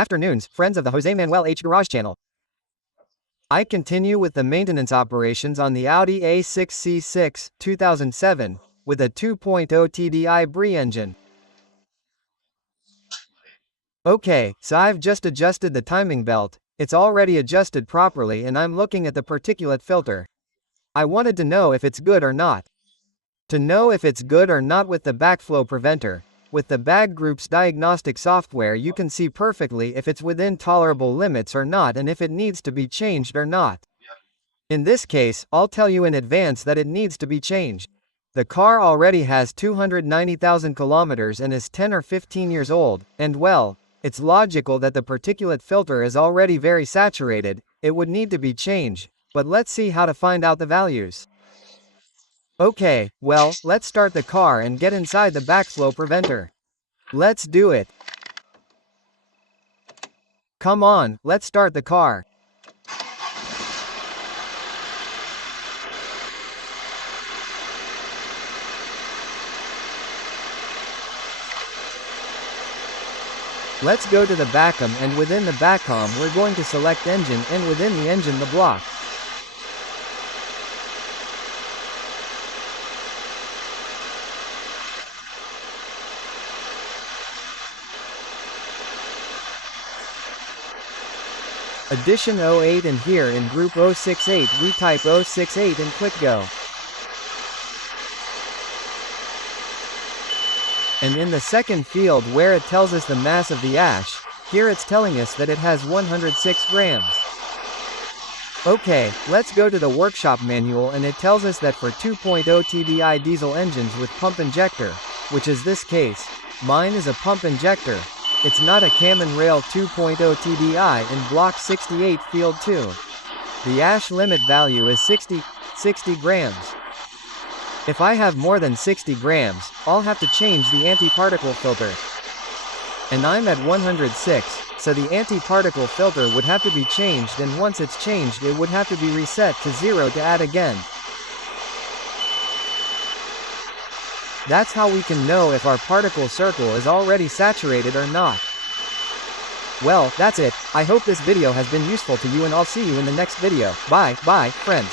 Afternoons, friends of the Jose Manuel H. Garage channel. I continue with the maintenance operations on the Audi A6 C6, 2007, with a 2.0 TDI Brie engine. Okay, so I've just adjusted the timing belt, it's already adjusted properly, and I'm looking at the particulate filter. I wanted to know if it's good or not. To know if it's good or not with the backflow preventer, with the BAG Group's diagnostic software you can see perfectly if it's within tolerable limits or not and if it needs to be changed or not. In this case, I'll tell you in advance that it needs to be changed. The car already has 290,000 kilometers and is 10 or 15 years old, and well, it's logical that the particulate filter is already very saturated, it would need to be changed, but let's see how to find out the values. Okay, well, let's start the car and get inside the backflow preventer. Let's do it. Come on, let's start the car. Let's go to the VAGCOM, and within the VAGCOM we're going to select engine, and within the engine the block. Edition 08, and here in group 068 we type 068 and click go. And in the second field where it tells us the mass of the ash, here it's telling us that it has 106 grams. Okay, let's go to the workshop manual, and it tells us that for 2.0 TDI diesel engines with pump injector, which is this case, mine is a pump injector. It's not a cam and rail 2.0 TDI in block 68 field 2. The ash limit value is 60 grams. If I have more than 60 grams, I'll have to change the anti-particle filter. And I'm at 106, so the anti-particle filter would have to be changed, and once it's changed it would have to be reset to 0 to add again. That's how we can know if our particle circle is already saturated or not. Well, that's it. I hope this video has been useful to you, and I'll see you in the next video. Bye, friends.